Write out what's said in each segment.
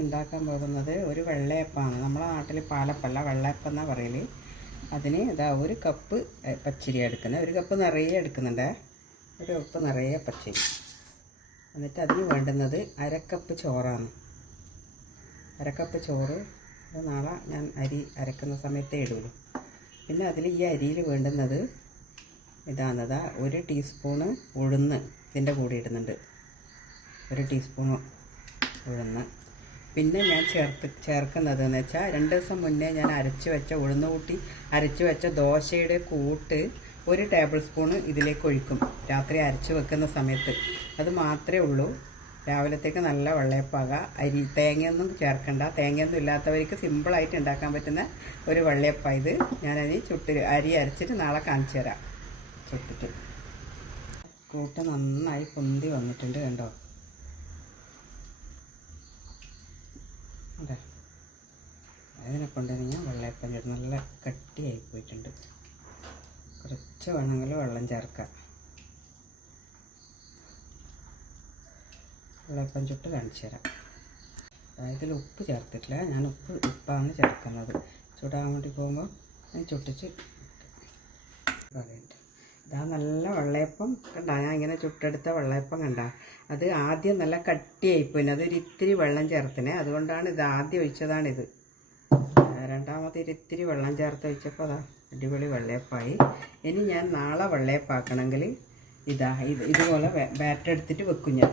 ഉണ്ടാക്കാൻ പോകുന്നത് ഒരു വെള്ളയപ്പമാണ്. നമ്മളെ നാട്ടിൽ പാലപ്പല്ല വെള്ളയപ്പം എന്നാണ് പറയൽ. അതിന് ഇതാ ഒരു കപ്പ് പച്ചരി എടുക്കുന്നത് ഒരു കപ്പ് നിറയെ എടുക്കുന്നുണ്ട്. ഒരു കപ്പ് നിറയെ പച്ചരി. എന്നിട്ട് അതിന് വേണ്ടുന്നത് അരക്കപ്പ് ചോറാണ്. അരക്കപ്പ് ചോറ് അത് നാളെ ഞാൻ അരി അരക്കുന്ന സമയത്തേ ഇടുള്ളൂ. പിന്നെ അതിൽ ഈ അരിയിൽ വേണ്ടുന്നത് ഇതാണതാ ഒരു ടീസ്പൂണ് ഉഴുന്ന് ഇതിന്റെ കൂടെ ഇടുന്നുണ്ട്. ഒരു ടീസ്പൂണ് ഉഴുന്ന്. പിന്നെ ഞാൻ ചേർത്ത് ചേർക്കുന്നത് എന്ന് വെച്ചാൽ രണ്ട് ദിവസം മുന്നേ ഞാൻ അരച്ച് വെച്ച ഉഴുന്ന് കൂട്ടി അരച്ച് വെച്ച ദോശയുടെ കൂട്ട് ഒരു ടേബിൾ സ്പൂണ് ഇതിലേക്ക് ഒഴിക്കും. രാത്രി അരച്ച് വെക്കുന്ന സമയത്ത്. അത് മാത്രമേ ഉള്ളൂ. രാവിലത്തേക്ക് നല്ല വെള്ളയപ്പാക അരി തേങ്ങയൊന്നും ചേർക്കണ്ട. തേങ്ങയൊന്നും ഇല്ലാത്തവർക്ക് സിമ്പിളായിട്ട് ഉണ്ടാക്കാൻ പറ്റുന്ന ഒരു വെള്ളയപ്പ ഇത്. ഞാനത് ചുട്ട് അരി അരച്ചിട്ട് നാളെ കാണിച്ചു തരാം ചുട്ടിട്ട്. കൂട്ട് നന്നായി പൊന്തി വന്നിട്ടുണ്ട് കണ്ടോ? അതെ അതിനെ കൊണ്ടുവന്ന് വെള്ളയപ്പം നല്ല കട്ടിയായി പോയിട്ടുണ്ട്. കുറച്ച് വേണമെങ്കിൽ വെള്ളം ചേർക്കാം. വെള്ളയപ്പം ചുട്ട് കാണിച്ചു തരാം. അതായത് ഉപ്പ് ചേർത്തിട്ടില്ല. ഞാൻ ഉപ്പ് ഉപ്പാണ് ചേർക്കുന്നത്. ചൂടാൻ വേണ്ടി പോകുമ്പോൾ ഞാൻ ചുട്ടിച്ച് പറയുന്നുണ്ട് ഇതാ നല്ല വെള്ളയപ്പം കണ്ട. ഞാൻ ഇങ്ങനെ ചുട്ടെടുത്ത വെള്ളയപ്പം കണ്ട. അത് ആദ്യം നല്ല കട്ടിയായിപ്പോയി അതൊരു ഇത്തിരി വെള്ളം ചേർത്തിനെ. അതുകൊണ്ടാണ് ഇത് ആദ്യം ഒഴിച്ചതാണിത്. രണ്ടാമത്തെ ഒരു ഇത്തിരി വെള്ളം ചേർത്ത് ഒഴിച്ചപ്പോൾ അതാ അടിപൊളി വെള്ളയപ്പായി. ഇനി ഞാൻ നാളെ വെള്ളയപ്പാക്കണമെങ്കിൽ ഇതാ ഇത് ഇതുപോലെ ബാറ്റെടുത്തിട്ട് വെക്കും ഞാൻ.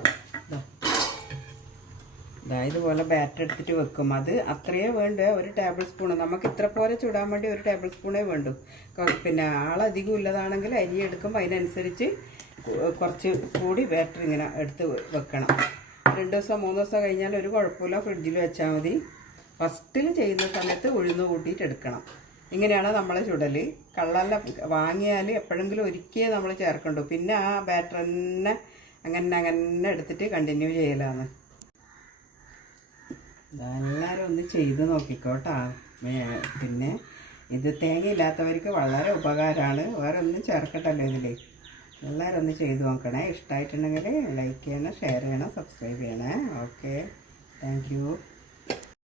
ഇതുപോലെ ബാറ്റർ എടുത്തിട്ട് വെക്കും. അത് അത്രയേ വേണ്ട? ഒരു ടേബിൾ സ്പൂൺ നമുക്ക് ഇത്ര പോലെ ചൂടാൻ വേണ്ടി ഒരു ടേബിൾ സ്പൂണേ വേണ്ടു. പിന്നെ ആളധികം ഇല്ലതാണെങ്കിൽ അരി എടുക്കുമ്പോൾ അതിനനുസരിച്ച് കുറച്ച് കൂടി ബാറ്റർ ഇങ്ങനെ എടുത്ത് വെക്കണം. രണ്ട് ദിവസം മൂന്ന് ദിവസം കഴിഞ്ഞാൽ ഒരു കുഴപ്പമില്ല. ഫ്രിഡ്ജിൽ വെച്ചാൽ മതി. ഫസ്റ്റിൽ ചെയ്യുന്ന സമയത്ത് ഉഴുന്ന് കൂട്ടിയിട്ട് എടുക്കണം. ഇങ്ങനെയാണ് നമ്മൾ ചുടൽ കള്ളല്ല വാങ്ങിയാൽ എപ്പോഴെങ്കിലും ഒരിക്കലേ നമ്മൾ ചേർക്കണ്ടു. പിന്നെ ആ ബാറ്റർ തന്നെ അങ്ങനെ അങ്ങനെ എടുത്തിട്ട് കണ്ടിന്യൂ ചെയ്യലാണ് എല്ലാവരും ഒന്ന് ചെയ്ത് നോക്കിക്കോട്ടാ. പിന്നെ ഇത് തേങ്ങ ഇല്ലാത്തവർക്ക് വളരെ ഉപകാരമാണ്. വേറെ ഒന്നും ചേർക്കട്ടല്ലോ ഇതിൽ എല്ലാവരും ഒന്ന് ചെയ്ത് നോക്കണേ. ഇഷ്ടമായിട്ടുണ്ടെങ്കിൽ ലൈക്ക് ചെയ്യണം ഷെയർ ചെയ്യണം സബ്സ്ക്രൈബ് ചെയ്യണേ. Okay thank